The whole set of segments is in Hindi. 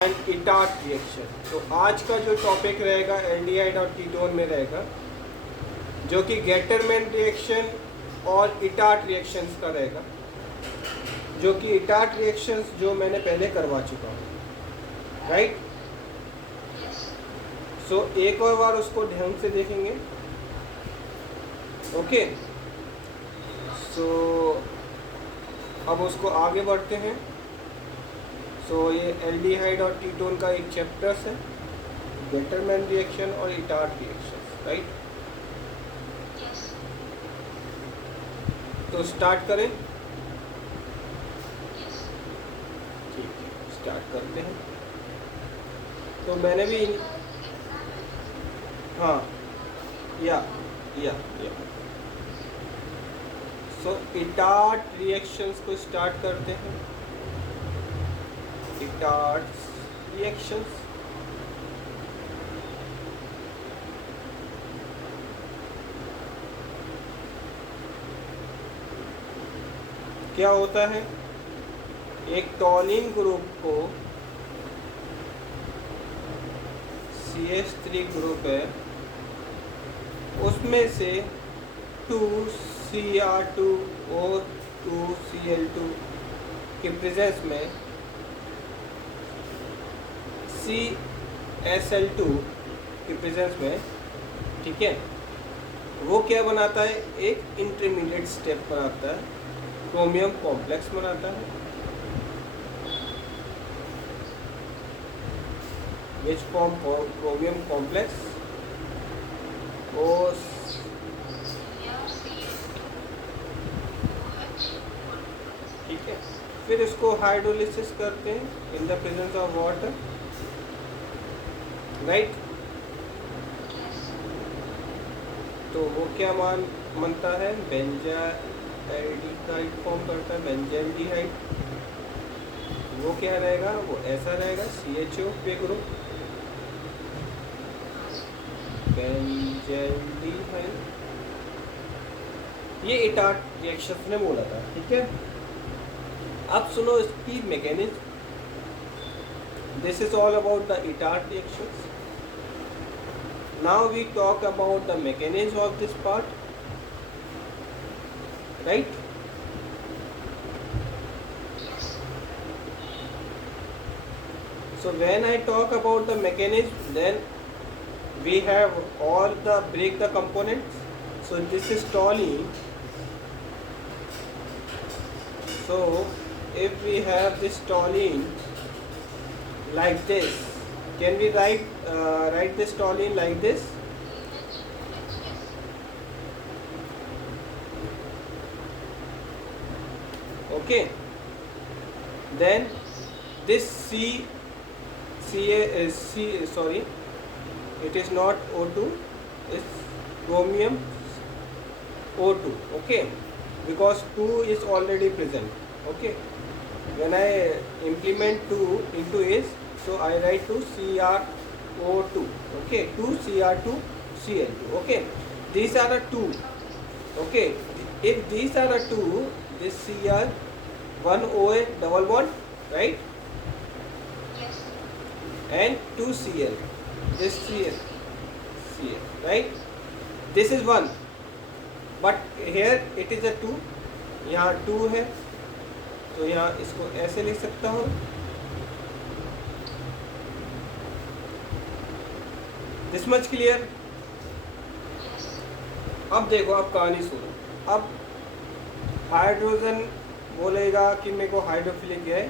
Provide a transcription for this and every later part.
And इटार्ट reaction. तो आज का जो टॉपिक रहेगा एल्डिहाइड और कीटोन में रहेगा, जो कि गेटरमैन रिएक्शन और इटार्ट रिएक्शंस का रहेगा, जो कि इटार्ट रिएक्शंस जो मैंने पहले करवा चुका हूँ, राइट। सो एक और बार उसको ध्यान से देखेंगे, ओके। सो अब उसको आगे बढ़ते हैं। सो ये एल्डिहाइड और कीटोन का एक चैप्टर्स है, गेटरमैन रिएक्शन और इटार्ट रिएक्शन, राइट। तो स्टार्ट करें, ठीक है, स्टार्ट करते हैं। तो मैंने भी हाँ या सो इटार्ट रिएक्शंस को स्टार्ट करते हैं। इटार्ट रिएक्शंस क्या होता है, एक टॉलिन ग्रुप को CH3 ग्रुप है, उसमें से 2Cr2O 2Cl2 के प्रेजेंस में CSL2 के प्रेजेंस में, ठीक है, वो क्या बनाता है, एक इंटरमीडिएट स्टेप बनाता है, क्रोमियम कॉम्प्लेक्स बनाता है, which form chromium complex और ठीक है, फिर इसको हाइड्रोलिसिस करते हैं in the presence of water, right. तो वो क्या बनता है, बेंजाल्डिहाइड फॉर्म करता है, बेंजाल्डिहाइड। वो क्या रहेगा, वो ऐसा रहेगा, CHO पे ग्रुप, बेंजाल्डिहाइड। ये इटार्ट रिएक्शन ने बोला था, ठीक है। अब सुनो इसकी mechanism. This is all about the Etard reactions. Now we talk about the mechanism of this part, right. So when I talk about the mechanism, then we have all the break the components. So this is toluene. So if we have this toluene like this, can we write this toluene like this? Okay. Then this sorry, it is not O2, it's chromium O2, okay, because 2 is already present, okay. When I implement 2 into is, so I write to CrO2, okay, 2Cr2Cl2, okay. These are the 2, okay. If these are the 2, this Cr 1 OA double bond, right, and 2Cl, this Cl, right. This is 1, but here it is a 2, यहाँ 2 है, तो यहाँ इसको ऐसे लिख सकता हूँ। This much clear. अब देखो, अब कहानी सुनो। अब हाइड्रोजन बोलेगा कि मेरे को हाइड्रोफिलिक है,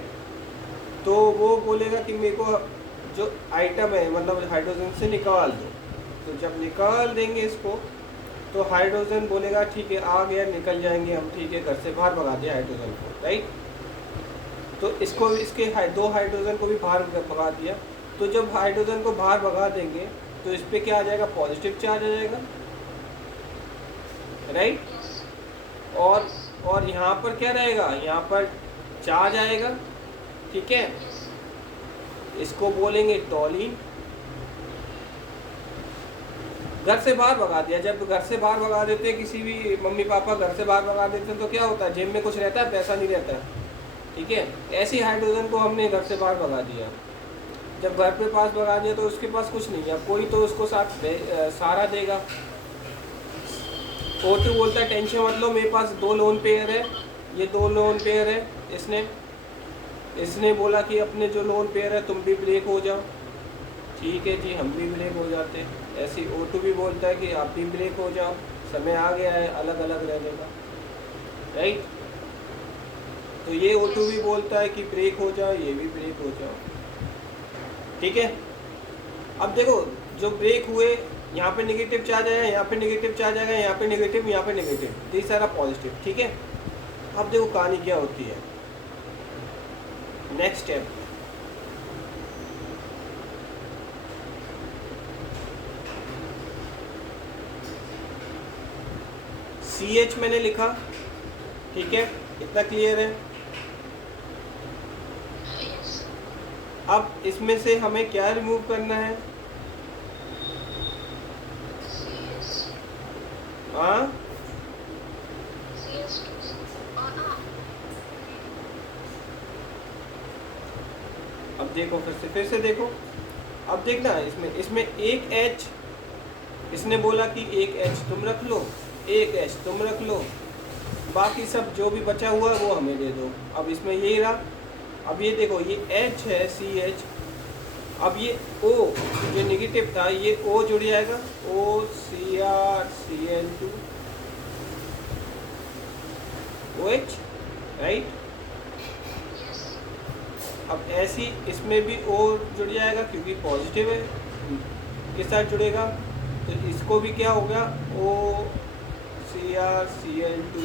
तो वो बोलेगा कि मेरे को जो आइटम है, मतलब हाइड्रोजन से निकाल दो। तो जब निकाल देंगे इसको, तो हाइड्रोजन बोलेगा ठीक है, आ गया, निकल जाएंगे हम, ठीक है, घर से बाहर भगा दिया हाइड्रोजन को, राइट। तो इसको, इसके दो हाइड्रोजन को भी बाहर भगा दिया। तो जब हाइड्रोजन को बाहर भगा देंगे, तो इस पर क्या आ जाएगा, पॉजिटिव चार्ज आ जाएगा, राइट। और यहाँ पर क्या रहेगा, यहाँ पर चार्ज आएगा, ठीक है। इसको बोलेंगे टॉलीन। घर से बाहर भगा दिया। जब घर से बाहर भगा देते हैं, किसी भी मम्मी पापा घर से बाहर भगा देते हैं, तो क्या होता है, जेब में कुछ रहता है, पैसा नहीं रहता है, ठीक है। ऐसी हाइड्रोजन को हमने घर से बाहर भगा दिया, जब घर पे पास भगा दिया तो उसके पास कुछ नहीं है, अब कोई तो उसको साथ सहारा देगा। O2 बोलता है टेंशन मत लो, मेरे पास 2 लोन पेयर है, ये 2 लोन पेयर है। इसने बोला कि अपने जो लोन पेयर है तुम भी ब्रेक हो जाओ। ठीक है जी, हम भी ब्रेक हो जाते हैं। ऐसे ही O2 भी बोलता है कि आप भी ब्रेक हो जाओ, समय आ गया है अलग अलग रहने का, राइट। तो ये O2 भी बोलता है कि ब्रेक हो जाओ, ये भी ब्रेक हो जाओ। ठीक है, अब देखो जो ब्रेक हुए, यहाँ पे नेगेटिव चार्ज आया, यहाँ पे नेगेटिव चार्ज आएगा, यहाँ पे नेगेटिव, यहाँ पे नेगेटिव, ये सारा पॉजिटिव। ठीक है, अब देखो कहानी क्या होती है। नेक्स्ट स्टेप, CH मैंने लिखा, ठीक है, इतना क्लियर है। अब इसमें से हमें क्या रिमूव करना है? हाँ, अब देखो फिर से देखो। अब देखना इसमें एक H, इसने बोला कि एक H तुम रख लो, एक H तुम रख लो, बाकी सब जो भी बचा हुआ है वो हमें दे दो। अब इसमें यही रहा। अब ये देखो, ये H है CH, अब ये O जो नेगेटिव था ये O जुड़ जाएगा, OCr Cl2 OH, राइट। अब ऐसी इसमें भी O जुड़ जाएगा क्योंकि पॉजिटिव है, के साथ जुड़ेगा, तो इसको भी क्या होगा, OCr Cl2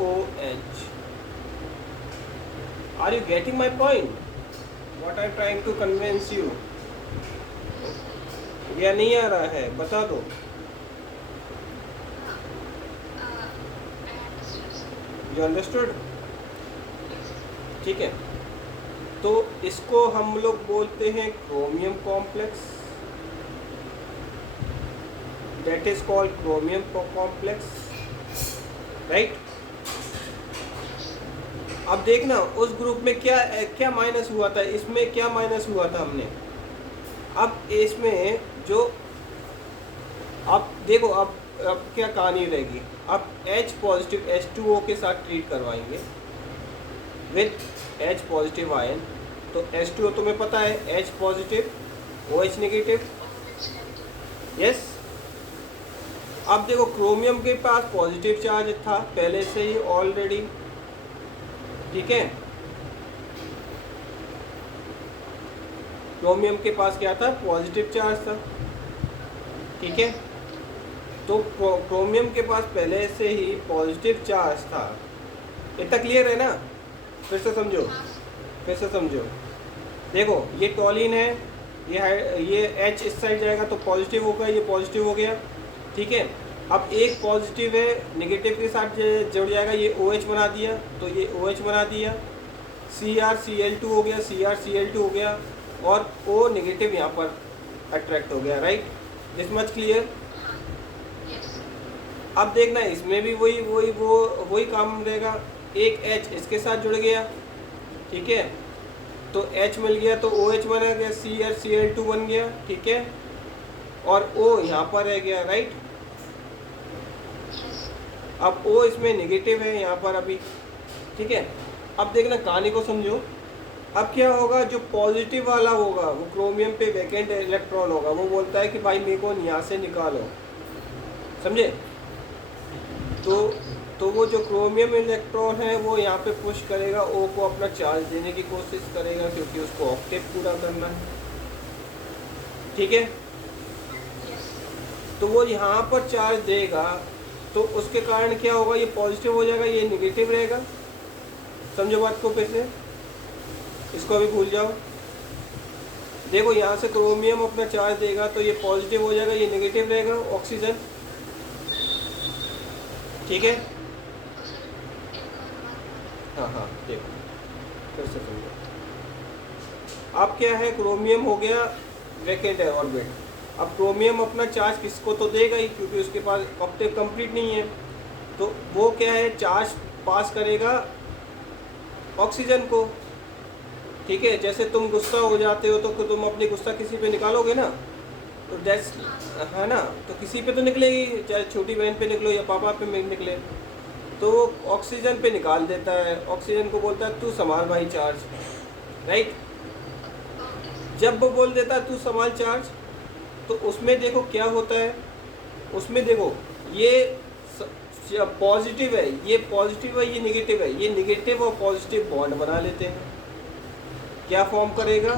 OH। Are you getting my point? What I'm trying to convince you? या नहीं आ रहा है, बता दो। You understood? ठीक है, तो इसको हम लोग बोलते हैं chromium complex, that is called chromium complex, right. अब देखना उस ग्रुप में क्या माइनस हुआ था, इसमें क्या माइनस हुआ था हमने। अब इसमें जो, अब देखो अब क्या कहानी रहेगी। अब H पॉजिटिव H2O के साथ ट्रीट करवाएंगे विथ H पॉजिटिव आयन, तो H2O तुम्हें पता है H positive OH negative, yes. अब देखो क्रोमियम के पास पॉजिटिव चार्ज था पहले से ही ऑलरेडी, ठीक है। क्रोमियम के पास क्या था, पॉजिटिव चार्ज था, ठीक है। तो क्रोमियम के पास पहले से ही पॉजिटिव चार्ज था, इतना क्लियर है ना। फिर से समझो, देखो ये टॉलिन है, ये H इस साइड जाएगा तो पॉजिटिव होगा, ये पॉजिटिव हो गया, ठीक है। अब एक पॉजिटिव है नेगेटिव के साथ जुड़ जाएगा, ये OH बना दिया, तो ये OH बना दिया, CrCl2 हो गया, CrCl2 हो गया, और O नेगेटिव यहाँ पर अट्रैक्ट हो गया, राइट। This much clear. अब देखना इसमें भी वही काम रहेगा, एक H इसके साथ जुड़ गया, ठीक है, तो H मिल गया तो OH बना गया, CrCl2 बन गया, ठीक है, और O यहाँ पर रह गया, राइट। अब O इसमें नेगेटिव है यहाँ पर अभी, ठीक है। अब देखना कहानी को समझो। अब क्या होगा, जो पॉजिटिव वाला होगा वो क्रोमियम पे वैकेंट इलेक्ट्रॉन होगा, वो बोलता है कि भाई मेरे को यहाँ से निकालो, समझे। तो वो जो क्रोमियम इलेक्ट्रॉन है वो यहाँ पे पुश करेगा, O को अपना चार्ज देने की कोशिश करेगा क्योंकि उसको ऑक्टेव पूरा करना है, ठीक है। तो वो यहाँ पर चार्ज देगा, तो उसके कारण क्या होगा, ये पॉजिटिव हो जाएगा, ये नेगेटिव रहेगा। समझो बात को, फिर से इसको अभी भूल जाओ। देखो यहाँ से क्रोमियम अपना चार्ज देगा तो ये पॉजिटिव हो जाएगा, ये नेगेटिव रहेगा, ऑक्सीजन, ठीक है। हाँ देखो फिर से समझो। अब क्या है, क्रोमियम हो गया वैकेंट है ऑर्बिट। अब क्रोमियम अपना चार्ज किसको तो देगा ही क्योंकि उसके पास ऑक्टेव कंप्लीट नहीं है, तो वो क्या है, चार्ज पास करेगा ऑक्सीजन को, ठीक है, जैसे तुम गुस्सा हो जाते हो तो तुम अपनी गुस्सा किसी पे निकालोगे ना, तो दैट्स, है ना, तो किसी पे तो निकलेगी, चाहे छोटी बहन पे निकलो या पापा पे निकले, तो वो ऑक्सीजन पे निकाल देता है, ऑक्सीजन को बोलता है तू संभाल भाई चार्ज, राइट। जब वो बोल देता है तू संभाल चार्ज, तो उसमें देखो क्या होता है, उसमें देखो ये पॉजिटिव है, ये पॉजिटिव है, ये निगेटिव है, ये निगेटिव और पॉजिटिव बॉन्ड बना लेते हैं, क्या फॉर्म करेगा,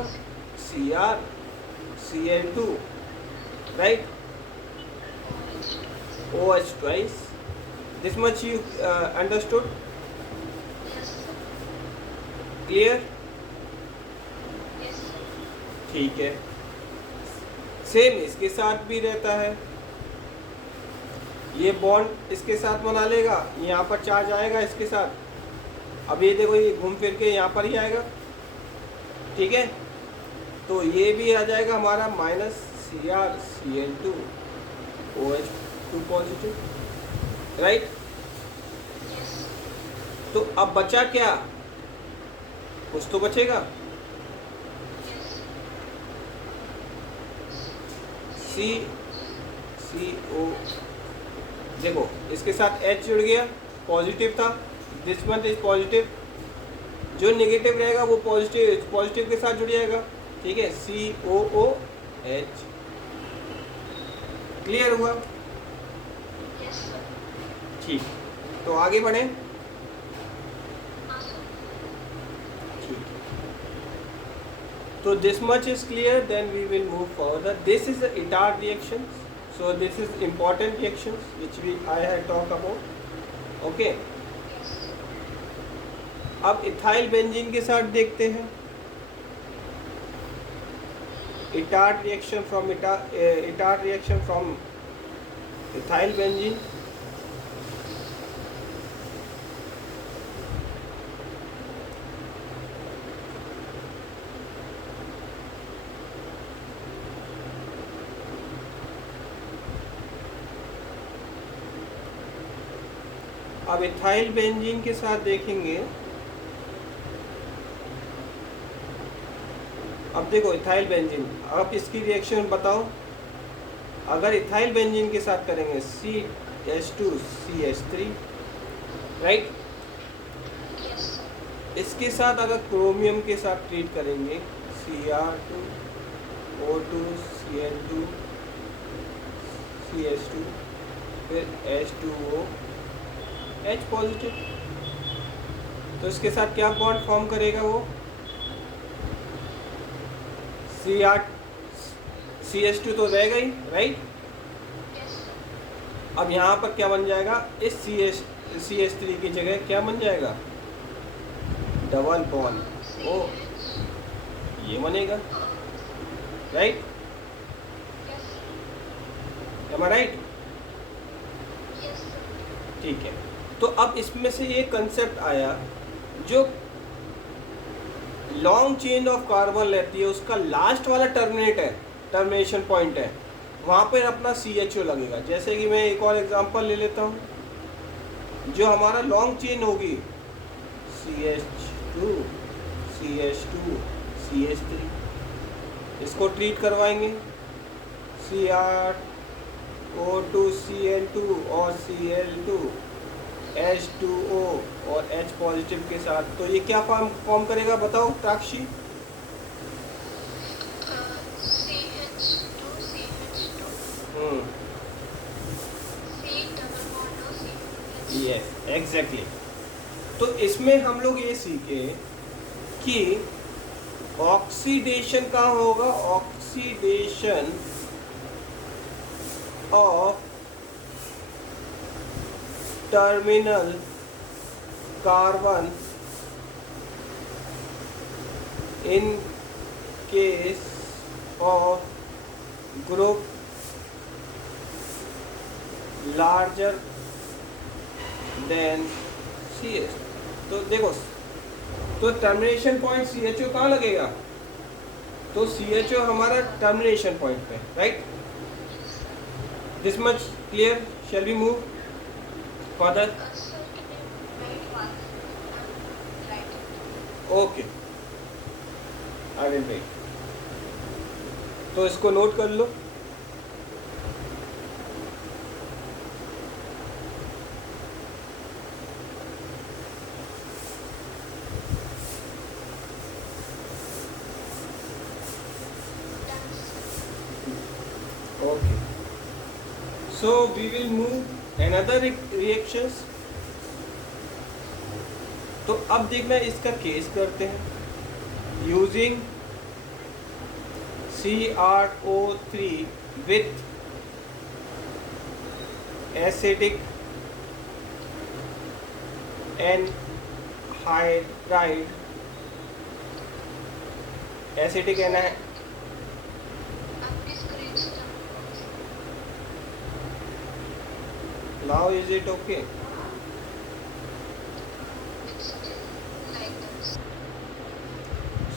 Cr Cl2, right, OH twice, this much you understood, clear, ठीक है। सेम इसके साथ भी रहता है, ये बॉन्ड इसके साथ बना लेगा, यहाँ पर चार्ज आएगा इसके साथ, अब ये देखो ये घूम फिर के यहाँ पर ही आएगा, ठीक है, तो ये भी आ जाएगा हमारा minus Cr Cl2 OH2 positive, right. तो अब बचा क्या, कुछ तो बचेगा, CO, देखो इसके साथ H जुड़ गया, पॉजिटिव था, दिस वन इज पॉजिटिव, जो नेगेटिव रहेगा वो पॉजिटिव के साथ जुड़ जाएगा, ठीक है, COOH, क्लियर हुआ, ठीक, तो आगे बढ़े, ठीक, तो this much is clear, then we will move further. This is the Itard reaction, so this is important reactions which I had talked about, okay. अब इथाइल बेंजीन के साथ देखते हैं, Itard reaction from Itard reaction from ethyl benzene, अब इथाइल बेंजीन के साथ देखेंगे, अब देखो इथाइल बेंजीन, अब इसकी रिएक्शन बताओ, अगर इथाइल बेंजीन के साथ करेंगे CH2CH3, राइट, इसके साथ अगर क्रोमियम के साथ ट्रीट करेंगे Cr2O2Cl2 CH2, फिर H2O H पॉजिटिव, तो इसके साथ क्या बॉन्ड फॉर्म करेगा वो, CH2 तो रहेगा ही, राइट। अब यहाँ पर क्या बन जाएगा, इस CH3 की जगह क्या बन जाएगा, डबल बॉन्ड ओ, ये बनेगा, राइट, एम आई राइट, ठीक है। तो अब इसमें से ये कंसेप्ट आया, जो लॉन्ग चेन ऑफ कार्बन रहती है उसका लास्ट वाला टर्मिनेशन पॉइंट है, वहाँ पर अपना CHO लगेगा। जैसे कि मैं एक और एग्जांपल ले लेता हूँ, जो हमारा लॉन्ग चेन होगी CH2 CH2 CH3, इसको ट्रीट करवाएंगे Cr2 Cl2 और Cl2 H2O और H पॉजिटिव के साथ, तो ये क्या फॉर्म करेगा बताओ ताक्षी, यस एग्जैक्टली। तो इसमें हम लोग ये सीखे कि ऑक्सीडेशन कहाँ होगा, oxidation of terminal carbon in case of group larger than CH। तो देखो, तो टर्मिनेशन पॉइंट CHO कहाँ लगेगा, तो CHO हमारा टर्मिनेशन पॉइंट पे, right. This much clear, shall we move further, okay. Identity. तो इसको नोट कर लो। Okay, so we will move another reactions. तो अब देखना इसका केस करते हैं। Using CrO3 with acidic anhydride, acidic anhydride। Now is it okay?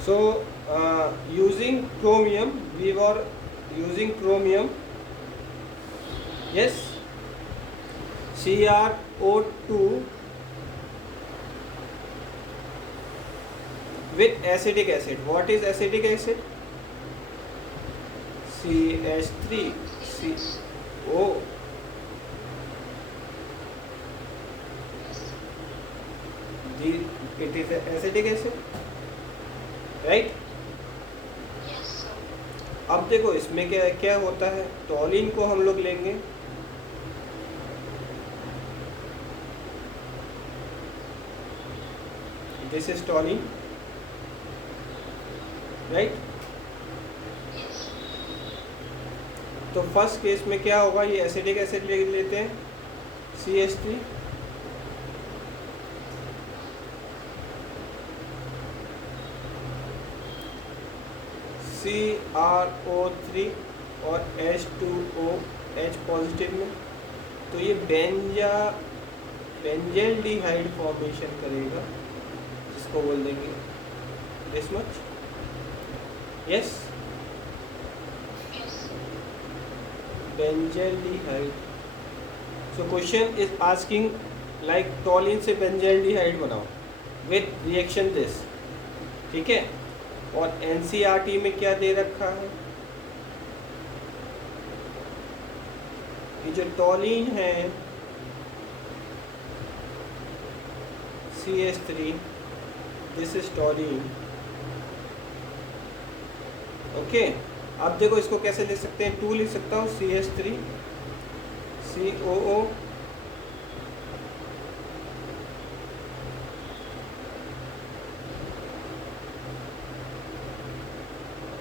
So using chromium, we were using chromium, yes, CrO2 with acetic acid. What is acetic acid? CH3CO. It is acetic acid, right. अब देखो इसमें क्या क्या होता है। टॉलिन को हम लोग लेंगे, दिस इज टॉलिन, राइट। तो फर्स्ट केस में क्या होगा, ये एसिडिक एसिड ले लेते हैं CH3, CrO3 और H2OH पॉजिटिव में, तो ये बेंजेल्डिहाइड फॉर्मेशन करेगा, जिसको बोल देंगे this much, yes, benzaldehyde. So question is asking like टॉलिन से बेंजेल्डिहाइड बनाओ विथ रिएक्शन दिस, ठीक है। और NCERT में क्या दे रखा है कि जो टॉलिन है CH3, दिस इज टॉलिन, ओके। अब देखो इसको कैसे लिख सकते हैं, 2 लिख सकता हूँ, CH3 COO,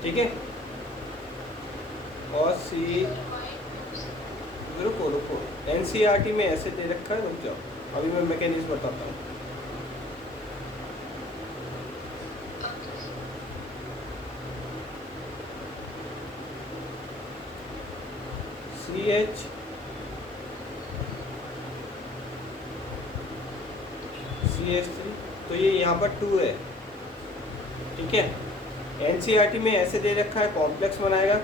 ठीक है। और रुको NCERT में ऐसे दे रखा है, रुक जाओ, अभी मैं मैकेनिज्म बताता हूँ। CH3, तो ये यहाँ पर 2 है, ठीक है। NCERT में ऐसे दे रखा है, कॉम्प्लेक्स बनाएगा,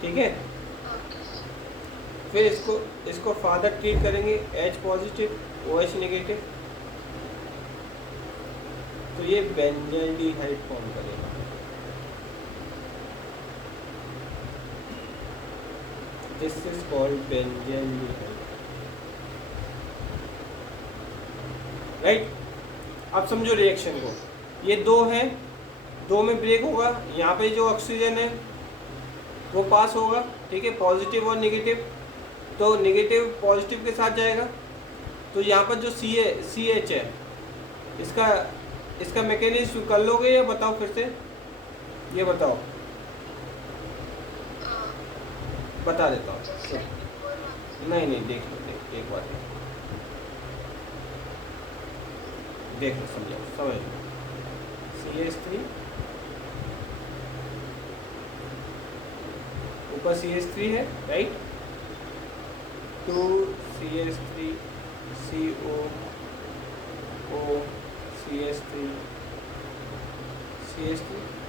ठीक है। फिर इसको फादर ट्रीट करेंगे, H पॉजिटिव OH नेगेटिव, तो ये बेंजेल्डिहाइड फॉर्म करेगा, this is called benzaldehyde, right. अब समझो रिएक्शन को, ये 2 है, 2 में ब्रेक होगा, यहाँ पे जो ऑक्सीजन है वो पास होगा, ठीक है, पॉजिटिव और नेगेटिव, तो नेगेटिव पॉजिटिव के साथ जाएगा। तो यहाँ पर जो CH है, इसका मैकेनिज्म कर लोगे या बताओ फिर से, ये बताओ, बता देता हूँ, नहीं देख लो, एक बार देख लो, समझ लो। CH3 ऊपर CH3 है, right, 2 CH3 CO O CH3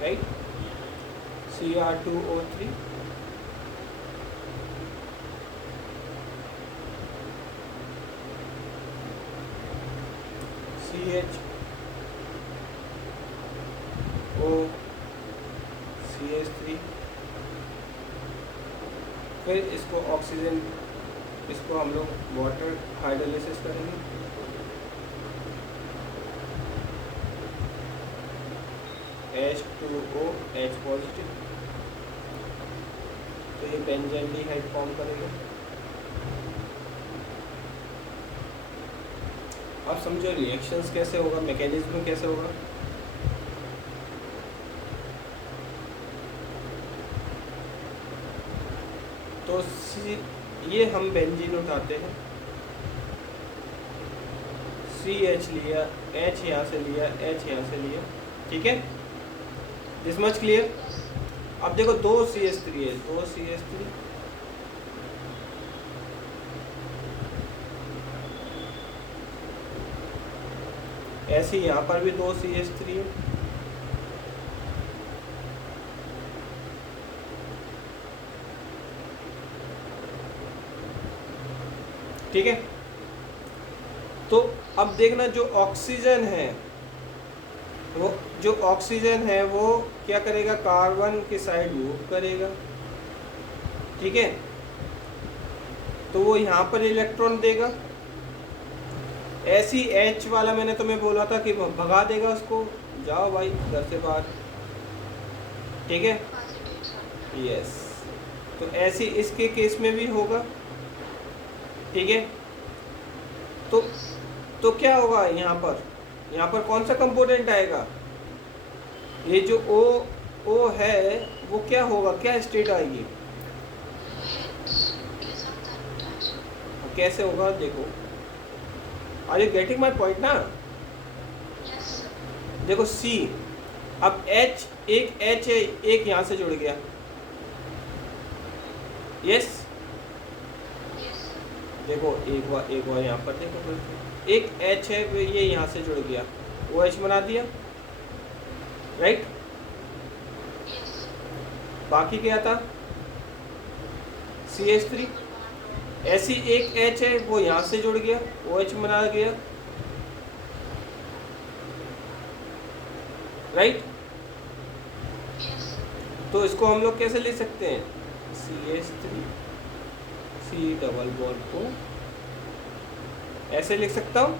right, Cr2O3, CH CH3, फिर इसको ऑक्सीजन, इसको हम लोग वाटर हाइड्रोलिसिस करेंगे। H2O H पॉजिटिव, तो ये बेंज़ाल्डिहाइड फॉर्म करेगा। अब समझो रिएक्शंस कैसे होगा, मैकेनिज्म कैसे होगा। तो ये हम बेंजीन उठाते हैं, CH लिया, H यहाँ से लिया, H यहाँ से लिया, ठीक है, दिस मच क्लियर। अब देखो 2 CH3 है, 2 CH3, ऐसे यहाँ पर भी 2 CH3 है, ठीक है। तो अब देखना जो ऑक्सीजन है, वो जो ऑक्सीजन है वो क्या करेगा, कार्बन की साइड मूव करेगा, ठीक है। तो वो यहाँ पर इलेक्ट्रॉन देगा, ऐसी H वाला मैंने तुम्हें बोला था कि भगा देगा उसको, जाओ भाई घर से बाहर, ठीक है, यस। तो ऐसी इसके केस में भी होगा, ठीक है। तो क्या होगा यहाँ पर कौन सा कंपोनेंट आएगा, ये जो O है वो क्या होगा, क्या स्टेट आएगी, कैसे होगा देखो, are you getting my point ना। देखो C, अब H, एक H है, एक यहाँ से जुड़ गया, यस। देखो एक बार यहाँ पर देखो, एक H है, ये यहाँ से जुड़ गया, OH बना दिया, राइट। बाकी क्या था, CH3, ऐसी एक H है, वो यहाँ से जुड़ गया, OH बना गया, राइट। तो इसको हम लोग कैसे लिख सकते हैं, CH3 C डबल बॉन्ड को ऐसे लिख सकता हूँ,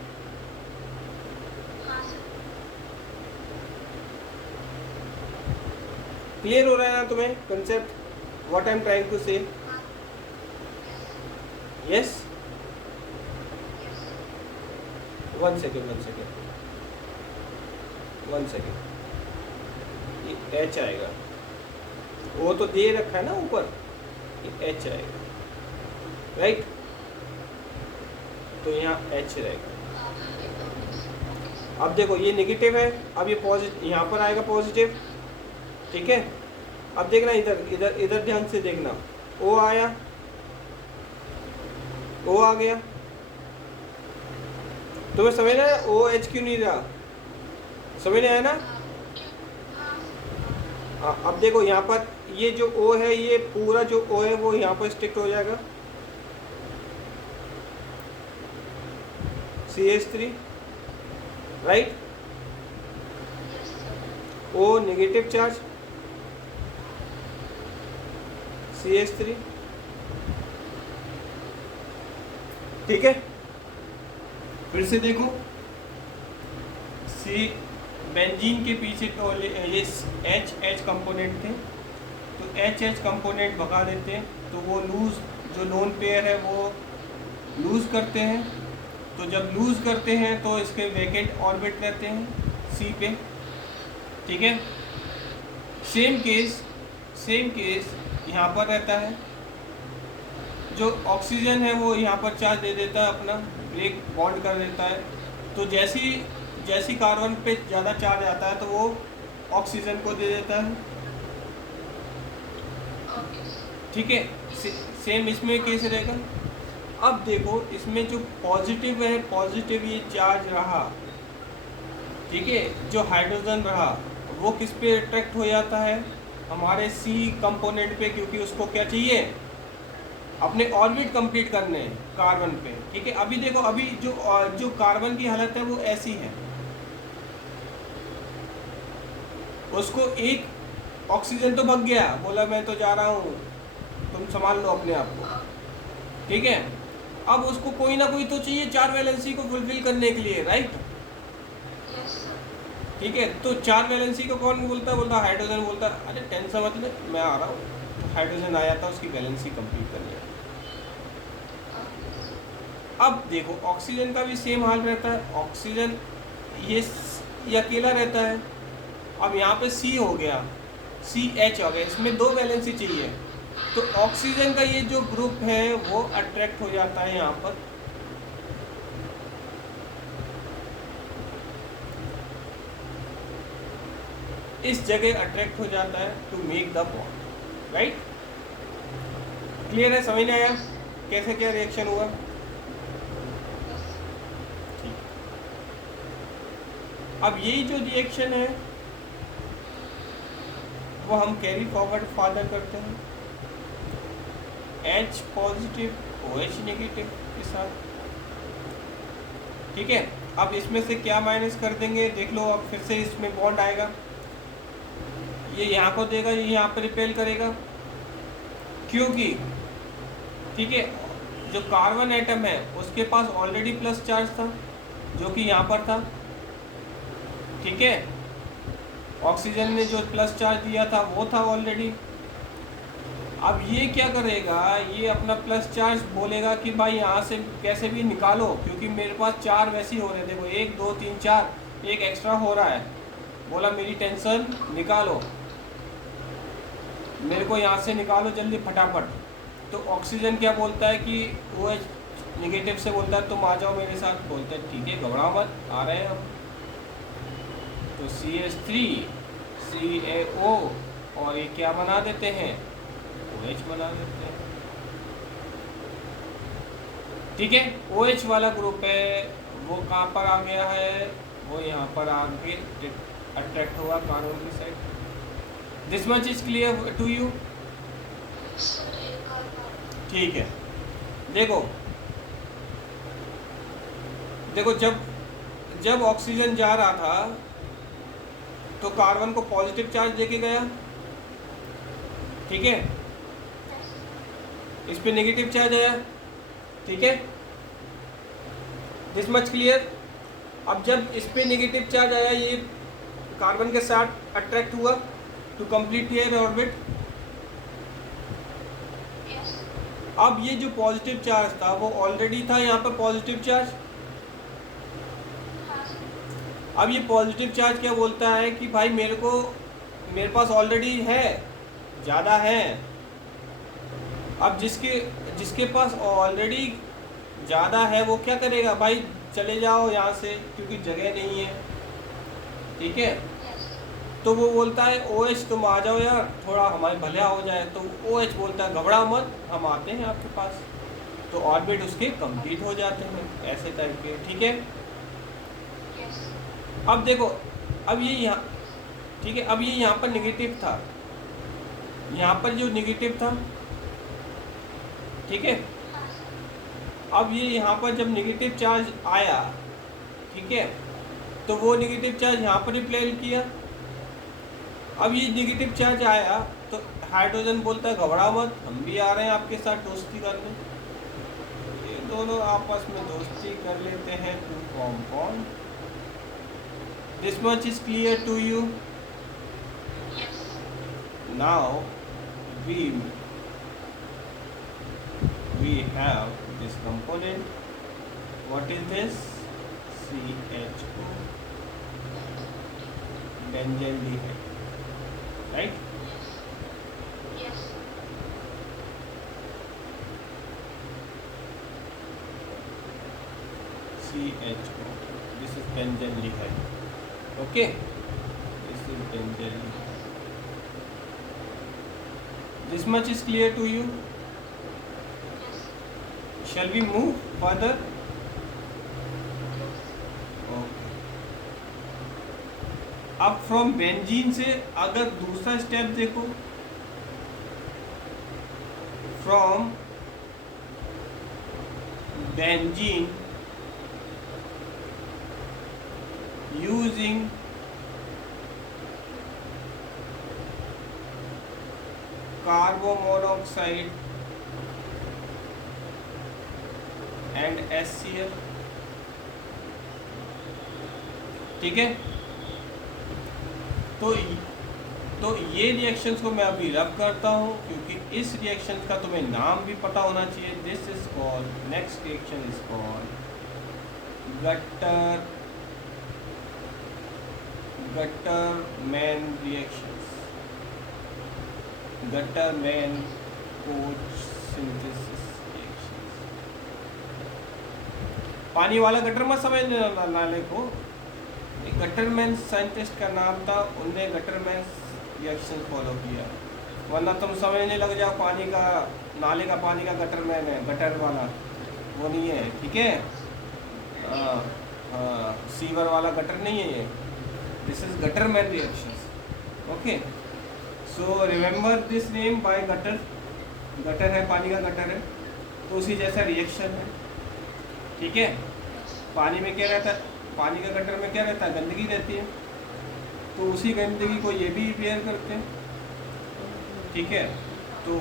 क्लियर हो रहा है ना तुम्हें concept, what I am trying to say, yes. One second, ये H आएगा, वो तो दे रखा है ना ऊपर, ये H आएगा, राइट। तो यहाँ H रहेगा। अब देखो ये नेगेटिव है, अब ये पॉजिटिव, यहाँ पर आएगा पॉजिटिव, ठीक है। अब देखना इधर ध्यान से देखना, O आया, O आ गया, तुम्हें समझ रहा है OH क्यों नहीं रहा, समझ में आया ना। अब देखो यहाँ पर ये जो O है, ये पूरा जो O है वो यहाँ पर स्टिक हो जाएगा, CH3, right. O negative charge, CH3, ठीक है। फिर से देखो, बेंजीन के पीछे तो ये H कंपोनेंट थे, तो H कंपोनेंट भगा देते हैं, तो वो लूज, जो लोन पेयर है वो लूज करते हैं। तो जब लूज करते हैं तो इसके वैकेंट ऑर्बिट रहते हैं C पे, ठीक है। सेम केस यहाँ पर रहता है, जो ऑक्सीजन है वो यहाँ पर चार्ज दे देता है, अपना ब्रेक बॉन्ड कर देता है। तो जैसी कार्बन पे ज़्यादा चार्ज आता है तो वो ऑक्सीजन को दे देता है, ठीक है। सेम इसमें केस रहेगा। अब देखो इसमें जो पॉजिटिव है, पॉजिटिव ये चार्ज रहा, ठीक है, जो हाइड्रोजन रहा वो किस पे अट्रैक्ट हो जाता है, हमारे C कंपोनेंट पे, क्योंकि उसको क्या चाहिए, अपने ऑर्बिट कंप्लीट करने हैं कार्बन पे, ठीक है। अभी देखो, अभी जो कार्बन की हालत है वो ऐसी है, उसको एक ऑक्सीजन तो भग गया, बोला मैं तो जा रहा हूँ, तुम संभाल लो अपने आप को, ठीक है। अब उसको कोई ना कोई तो चाहिए 4 वैलेंसी को फुलफिल करने के लिए, राइट। ठीक है, तो 4 वैलेंसी को कौन बोलता है? बोलता हाइड्रोजन बोलता है अरे टेंशन मत ले, मैं आ रहा हूँ। तो हाइड्रोजन आ जाता है उसकी वैलेंसी कंप्लीट करने। अब देखो ऑक्सीजन का भी सेम हाल रहता है, ऑक्सीजन ये अकेला रहता है। अब यहाँ पे C हो गया, CH हो गया, इसमें 2 वैलेंसी चाहिए, तो ऑक्सीजन का ये जो ग्रुप है वो अट्रैक्ट हो जाता है यहाँ पर, इस जगह अट्रैक्ट हो जाता है to make the bond, right. Clear है, समझ में आया कैसे क्या रिएक्शन हुआ? ठीक। अब यही जो रिएक्शन है वो हम कैरी फॉरवर्ड फादर करते हैं H पॉजिटिव OH नेगेटिव के साथ, ठीक है। अब इसमें से क्या माइनस कर देंगे, देख लो, अब फिर से इसमें बॉन्ड आएगा, ये यहाँ को देगा, ये यहाँ पर रिपेल करेगा, क्योंकि ठीक है जो कार्बन एटम है उसके पास ऑलरेडी प्लस चार्ज था जो कि यहाँ पर था, ठीक है। ऑक्सीजन ने जो प्लस चार्ज दिया था वो था ऑलरेडी। अब ये क्या करेगा, ये अपना प्लस चार्ज बोलेगा कि भाई यहाँ से कैसे भी निकालो, क्योंकि मेरे पास 4 वैसे ही हो रहे थे, वो 1 2 3 4, एक एक्स्ट्रा हो रहा है, बोला मेरी टेंशन निकालो, मेरे को यहाँ से निकालो जल्दी फटाफट। तो ऑक्सीजन क्या बोलता है कि OH नेगेटिव से बोलता है तुम आ जाओ मेरे साथ, बोलते हैं ठीक है घबराओ मत, आ रहे हैं हम। तो CH3 CaO और ये क्या बना देते हैं, OH बना देते हैं, ठीक है। OH वाला ग्रुप है वो कहाँ पर आ गया है, वो यहाँ पर आगे अट्रैक्ट हुआ कार्बन की side. This much is clear to you? ठीक है, देखो देखो जब ऑक्सीजन जा रहा था तो कार्बन को पॉजिटिव चार्ज देके गया, ठीक है, इस पे नेगेटिव चार्ज आया, ठीक है, दिस मच क्लियर। अब जब इस पे नेगेटिव चार्ज आया, ये कार्बन के साथ अट्रैक्ट हुआ टू कंप्लीट हियर ऑर्बिट। अब ये जो पॉजिटिव चार्ज था वो ऑलरेडी था यहाँ पर पॉजिटिव चार्ज। अब ये पॉजिटिव चार्ज क्या बोलता है कि भाई मेरे पास ऑलरेडी है, ज़्यादा है। अब जिसके पास ऑलरेडी ज़्यादा है वो क्या करेगा, भाई चले जाओ यहाँ से क्योंकि जगह नहीं है, ठीक है। तो वो बोलता है OH तुम आ जाओ यार, थोड़ा हमारे भला हो जाए। तो OH बोलता है घबराओ मत, हम आते हैं आपके पास। तो ऑर्बिट उसके कंप्लीट हो जाते हैं ऐसे टाइप के, ठीक है। अब देखो, अब ये यहाँ, ठीक है, अब ये यहाँ पर नेगेटिव था, यहाँ पर जो नेगेटिव था, ठीक है। अब ये यहाँ पर जब नेगेटिव चार्ज आया, ठीक है, तो वो नेगेटिव चार्ज यहाँ पर रिप्लाई किया। अब ये नेगेटिव चार्ज आया तो हाइड्रोजन बोलता है घबराओ मत, हम भी आ रहे हैं आपके साथ दोस्ती करने। ये दोनों आपस में दोस्ती कर लेते हैं to form bond. This much is clear to you? Now we have this component. What is this? CHO, benzaldehyde, right? Yes. CHO, this is benzaldehyde, okay, this is benzaldehyde. This much is clear to you? Yes. Shall we move further? Yes. Okay. अब फ्रॉम बेंजीन से अगर दूसरा स्टेप देखो, from benzene using carbon monoxide and HCl। ठीक है, तो ये रिएक्शंस को मैं अभी रब करता हूँ, क्योंकि इस रिएक्शन का तुम्हें नाम भी पता होना चाहिए। This is called, next reaction is called Gattermann reactions, Gattermann coach synthesis reactions. पानी वाला गटर मत समझ नाले को, एक गटरमैन साइंटिस्ट का नाम था, उनने गटरमैन रिएक्शन फॉलो किया, वरना तुम समझने लग जाओ पानी का, नाले का पानी का गटरमैन है, गटर वाला वो नहीं है। ठीक है, हाँ, सीवर वाला गटर नहीं है ये, this is Gattermann reactions. Okay, so remember this name by gutter. Gutter है, पानी का गटर है, तो उसी जैसा रिएक्शन है। ठीक है, पानी में क्या रहता है, पानी का गटर में क्या रहता है, गंदगी रहती है, तो उसी गंदगी को ये भी बेयर करते हैं। ठीक है, तो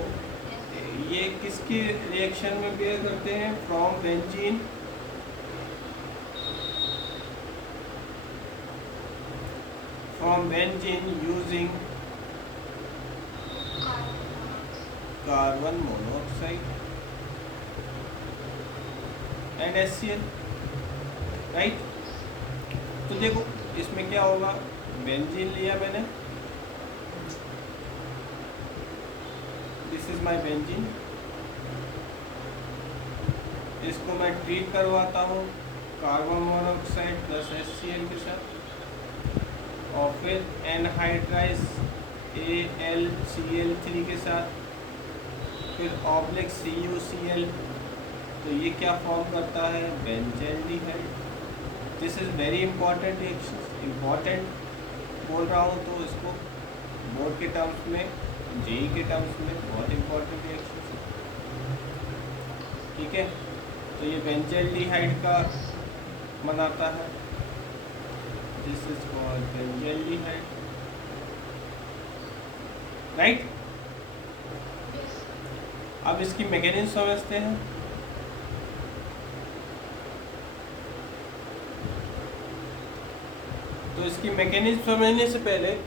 ये किसकी रिएक्शन में बेयर करते हैं, from benzene using carbon monoxide and HCl, right. तो देखो इसमें क्या होगा, बेंजीन लिया मैंने, दिस इज माय बेंजीन, इसको मैं ट्रीट करवाता हूँ कार्बन मोनोऑक्साइड प्लस HCl के साथ, और फिर एनहाइड्राइज AlCl3 के साथ, फिर ऑब्लिक CuCl, तो ये क्या फॉर्म करता है, benzaldehyde. This is very important reaction, important बोल रहा हूँ तो इसको बोर्ड के टर्म्स में, जेई के टर्म्स में बहुत इंपॉर्टेंट रिएक्शन है। ठीक है, तो ये बेंजल्डिहाइड का बनाता है, this is called benzaldehyde, right. अब इसकी मैकेनिज्म समझते हैं। तो इसकी मैकेनिज्म समझने से पहले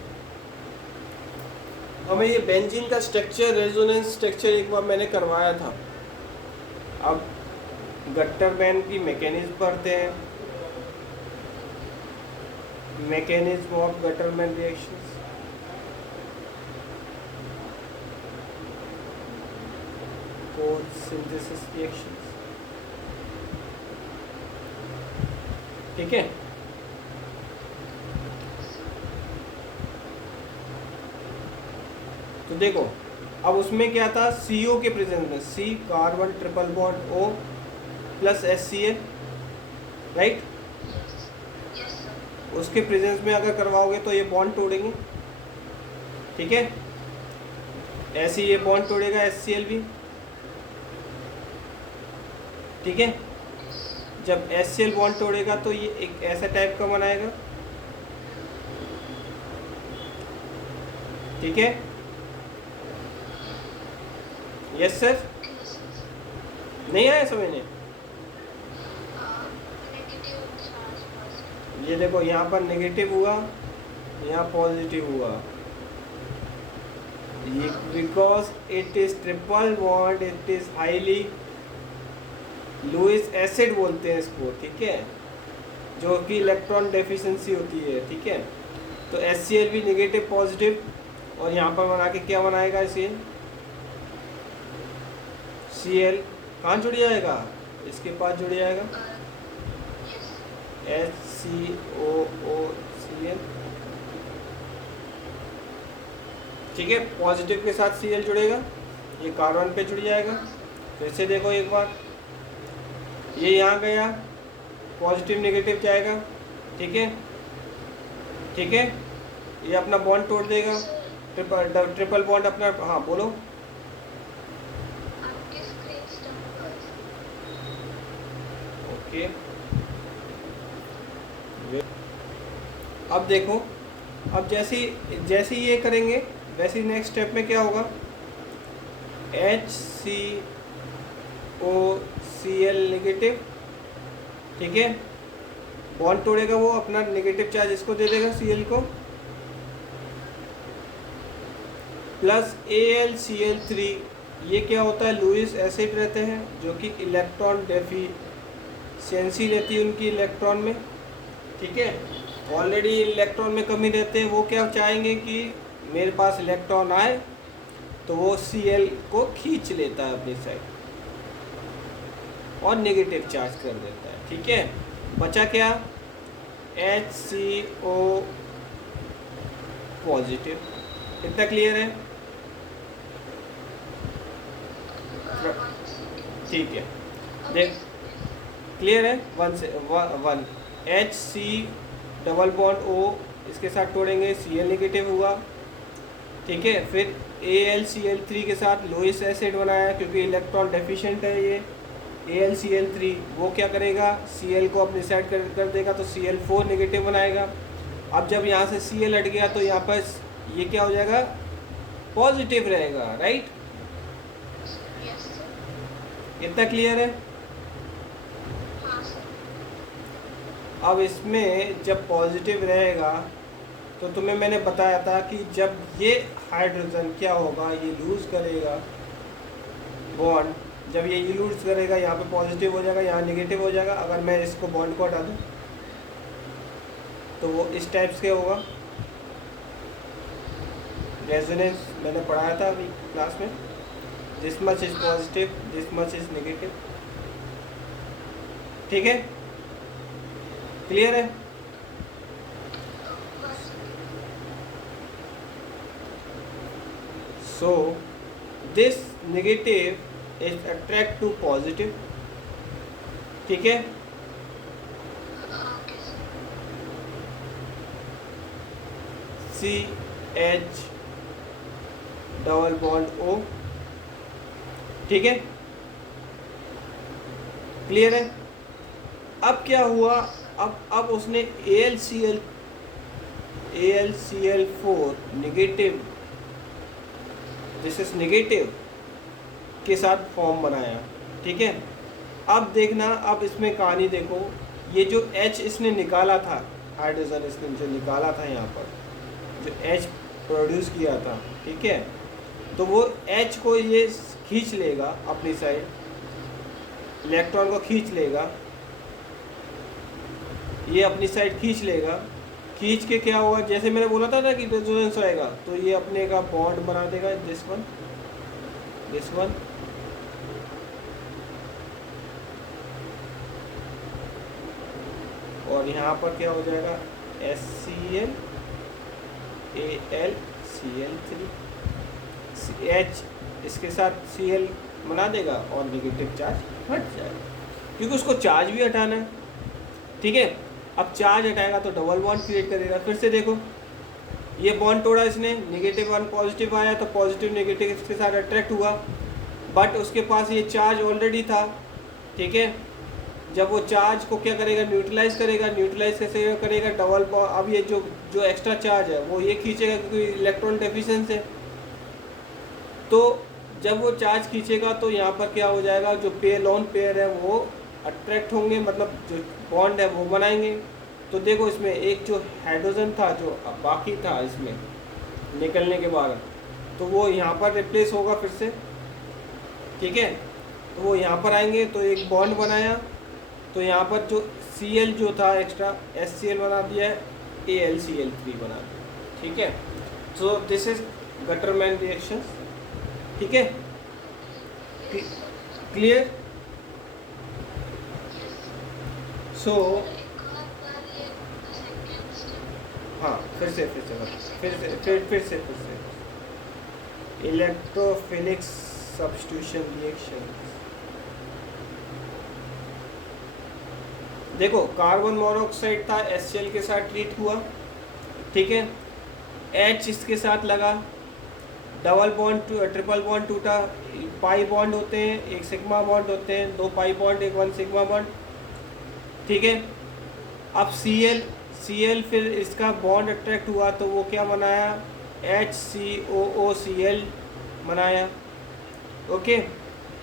हमें ये बेंजीन का स्ट्रक्चर, रेजोनेंस स्ट्रक्चर एक बार मैंने करवाया था। अब गटरमैन की मैकेनिज्म पढ़ते हैं, mechanism of Gattermann reactions. Synthesis reactions. ठीक है, तो देखो अब उसमें क्या था, CO के प्रेजेंस में, C carbon triple bond O plus HCl, right. उसके प्रेजेंस में अगर करवाओगे तो ये बॉन्ड तोड़ेंगे। ठीक है, ऐसे ये बॉन्ड तोड़ेगा HCl भी। ठीक है, जब HCl बॉन्ड तोड़ेगा तो ये एक ऐसा टाइप का बनाएगा। ठीक है, यस सर, नहीं आया समझने। ये देखो यहाँ पर नेगेटिव हुआ, यहाँ पॉजिटिव हुआ, ये because it is triple bond, it is highly Lewis acid बोलते हैं इसको। ठीक है, जो कि इलेक्ट्रॉन डेफिशिएंसी होती है। ठीक है, तो HCl भी नेगेटिव पॉजिटिव, और यहाँ पर बना के क्या बनाएगा इसे, Cl कहाँ जुड़ जाएगा, इसके पास जुड़ जाएगा HCOOCl। ठीक है, पॉजिटिव के साथ Cl जुड़ेगा, ये कार्बन पे जुड़ जाएगा। फिर से देखो एक बार, ये यहाँ गया, पॉजिटिव नेगेटिव जाएगा। ठीक है, ठीक है, ये अपना बॉन्ड तोड़ देगा, ट्रिपल बॉन्ड अपना, हाँ बोलो। ओके, अब देखो, अब जैसे ये करेंगे वैसे नेक्स्ट स्टेप में क्या होगा, HCOCl नेगेटिव, ठीक है। बॉन्ड तोड़ेगा वो, अपना नेगेटिव चार्ज इसको दे देगा Cl को, प्लस AlCl3। ये क्या होता है, लुईस एसिड रहते हैं जो कि इलेक्ट्रॉन डेफिशिएंसी रहती है उनकी इलेक्ट्रॉन में, ठीक है। ऑलरेडी इलेक्ट्रॉन में कमी रहते हैं, वो क्या चाहेंगे कि मेरे पास इलेक्ट्रॉन आए, तो वो Cl को खींच लेता है अपनी साइड और नेगेटिव चार्ज कर देता है, ठीक है। बचा क्या, HCO पॉजिटिव। इतना क्लियर है, ठीक है। देख क्लियर है, 1 से 1 HC डबल बॉन्ड O इसके साथ तोड़ेंगे, Cl नेगेटिव हुआ, ठीक है। फिर AlCl3 के साथ लुईस एसिड बनाया क्योंकि इलेक्ट्रॉन डेफिशिएंट है ये AlCl3, वो क्या करेगा, Cl को अपनी साइड कर देगा तो Cl4 नेगेटिव बनाएगा। अब जब यहाँ से Cl हट गया तो यहाँ पर ये क्या हो जाएगा, पॉजिटिव रहेगा, राइट। Yes, sir. इतना क्लियर है। हाँ सर। अब इसमें जब पॉजिटिव रहेगा तो तुम्हें मैंने बताया था कि जब ये हाइड्रोजन क्या होगा, ये लूज करेगा बॉन्ड, जब ये लूज करेगा यहाँ पे पॉजिटिव हो जाएगा, यहाँ नेगेटिव हो जाएगा। अगर मैं इसको बॉन्ड को हटा दूँ तो वो इस टाइप से होगा, रेजोनेंस मैंने पढ़ाया था अभी क्लास में, this much is positive, this much is negative, ठीक है। क्लियर है। So this negative is attract to positive, ठीक है। Okay sir. CH double bond O, ठीक है। क्लियर है। अब क्या हुआ, अब उसने AlCl4 negative, this is negative के साथ फॉर्म बनाया, ठीक है। अब देखना, अब इसमें कहानी देखो, ये जो H इसने निकाला था, हाइड्रोजन इसने जो निकाला था यहाँ पर, जो H प्रोड्यूस किया था, ठीक है, तो वो H को ये खींच लेगा अपनी साइड, इलेक्ट्रॉन को खींच लेगा, ये अपनी साइड खींच लेगा। खींच के क्या होगा, जैसे मैंने बोला था ना कि रेजोनेंस आएगा, तो ये अपने का बॉन्ड बना देगा, दिस वन, और यहाँ पर क्या हो जाएगा, HCl AlCl3, H इसके साथ Cl बना देगा और नेगेटिव चार्ज हट जाएगा, क्योंकि उसको चार्ज भी हटाना है, ठीक है। अब चार्ज हटाएगा तो डबल बॉन्ड क्रिएट करेगा। फिर से देखो, ये बॉन्ड तोड़ा इसने, नेगेटिव वन पॉजिटिव आया तो पॉजिटिव नेगेटिव इसके साथ अट्रैक्ट हुआ, बट उसके पास ये चार्ज ऑलरेडी था, ठीक है। जब वो चार्ज को क्या करेगा, न्यूट्रलाइज करेगा। न्यूट्रलाइज कैसे करेगा, डबल बॉन्ड, अब ये जो एक्स्ट्रा चार्ज है वो ये खींचेगा क्योंकि इलेक्ट्रॉन डेफिशिएंसी है। तो जब वो चार्ज खींचेगा तो यहाँ पर क्या हो जाएगा, जो लोन पेयर है वो अट्रैक्ट होंगे, मतलब जो बॉन्ड है वो बनाएंगे। तो देखो इसमें एक जो हाइड्रोजन था, जो बाकी था इसमें निकलने के बाद, तो वो यहाँ पर रिप्लेस होगा फिर से, ठीक है। तो वो यहाँ पर आएंगे तो एक बॉन्ड बनाया, तो यहाँ पर जो Cl जो था एक्स्ट्रा, HCl बना दिया है, AlCl3 बना दिया, ठीक है। So this is Gattermann reaction, ठीक है। क्लियर। सो हाँ, फिर से इलेक्ट्रोफिलिक सब्स्टिट्यूशन रिएक्शन। देखो, कार्बन मोनोऑक्साइड था, HCl के साथ ट्रीट हुआ, ठीक है। H इसके साथ लगा, डबल बॉन्ड ट्रिपल बॉन्ड टूटा, पाई बॉन्ड होते हैं, एक सिग्मा बॉन्ड होते हैं, 2 पाई बॉन्ड, एक 1 सिग्मा बॉन्ड, ठीक है। अब Cl फिर इसका बॉन्ड अट्रैक्ट हुआ तो वो क्या बनाया, HCOOCl बनाया, Okay,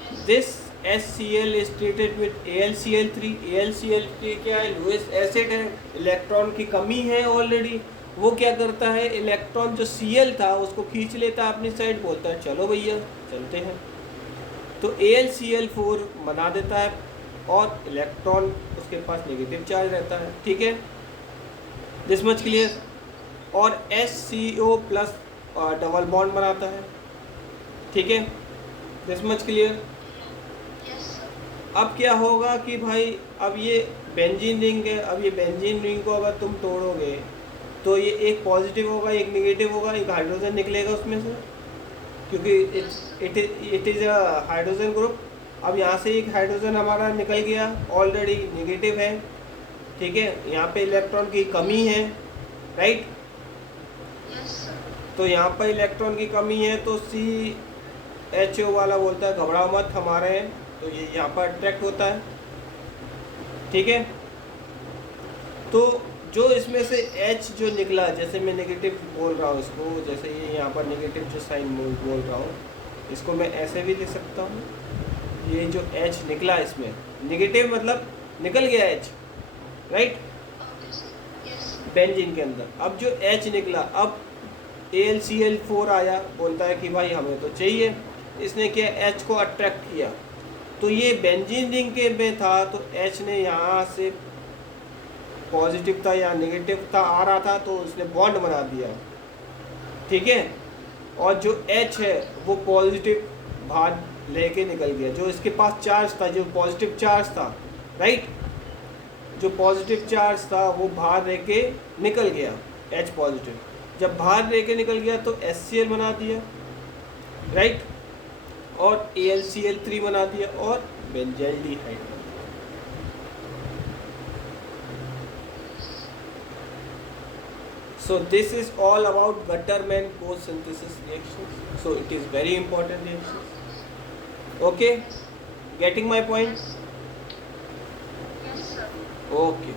Yes. this HCl is treated with AlCl3. AlCl3 क्या है? लुईस एसिड है, इलेक्ट्रॉन की कमी है ऑलरेडी। वो क्या करता है, इलेक्ट्रॉन जो Cl था उसको खींच लेता है अपनी साइड, बोलता है चलो भैया चलते हैं, तो AlCl4 बना देता है और इलेक्ट्रॉन उसके पास नेगेटिव चार्ज रहता है। ठीक है, दिस मच क्लियर। और HCO प्लस डबल बॉन्ड बनाता है। ठीक है, this much clear. Yes, sir. अब क्या होगा कि भाई अब ये बेंजीन रिंग है, अब ये बेंजीन रिंग को अगर तुम तोड़ोगे तो ये एक पॉजिटिव होगा, एक नेगेटिव होगा, एक हाइड्रोजन निकलेगा उसमें से, क्योंकि it is a hydrogen group. अब यहाँ से एक हाइड्रोजन हमारा निकल गया, ऑलरेडी नेगेटिव है। ठीक है, यहाँ पे इलेक्ट्रॉन की कमी है, राइट। Yes, sir. तो यहाँ पर इलेक्ट्रॉन की कमी है तो CHO वाला बोलता है घबराओ मत, हमारे हैं, तो ये यहाँ पर अट्रैक्ट होता है। ठीक है, तो जो इसमें से H जो निकला, जैसे मैं नेगेटिव बोल रहा हूँ इसको, जैसे ये यहाँ पर नेगेटिव जो साइन बोल रहा हूँ, इसको मैं ऐसे भी लिख सकता हूँ। ये जो H निकला इसमें नेगेटिव मतलब निकल गया H, right, Okay, sir. Yes. Benzene के अंदर। अब जो H निकला, अब AlCl4 आया, बोलता है कि भाई हमें तो चाहिए, इसने क्या H को अट्रैक्ट किया, तो ये बेंजीन रिंग के में था तो H ने यहाँ से पॉजिटिव था या नेगेटिव था आ रहा था तो उसने बॉन्ड बना दिया। ठीक है, और जो H है वो पॉजिटिव बाहर लेके निकल गया, जो इसके पास चार्ज था, जो पॉजिटिव चार्ज था, राइट, जो पॉजिटिव चार्ज था वो बाहर लेके निकल गया, H पॉजिटिव जब बाहर लेके निकल गया तो HCl बना दिया, राइट, और AlCl3 बना दिया और बेंजाइलडिहाइड बना दिया। So this is all about Gutterman co-synthesis reactions. So it is very important reactions. Okay, getting my point? Yes, sir. Okay.